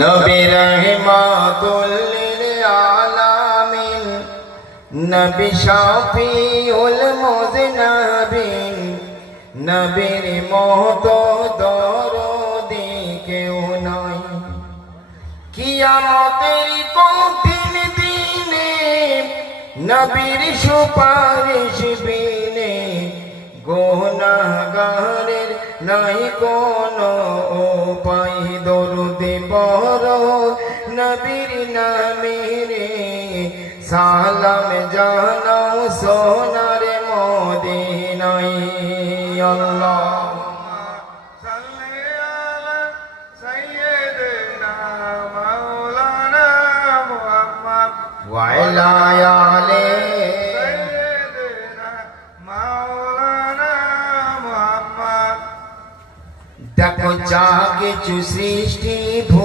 নবী রাহমাতুল লিল আলামিন, নবী শাফিউল মুযনিবিন, নবীর মতো দরদি কেউ নাই। কিয়ামতের কঠিন দিনে নবীর সুপারিশ বিনে গুনাহগারের নাই কোনো উপায়। দরুদে পড় নবীর নামে রে, সালাম জানাও সোনার মদিনায়। আল্লাহুম্মা সাল্লি আলা সাইয়্যিদিনা মাওলানা মুহাম্মদ ওয়া আলা আলি সাইয়্যিদিনা মাওলানা মুহাম্মদ। দেখো যা কিছু সৃষ্টি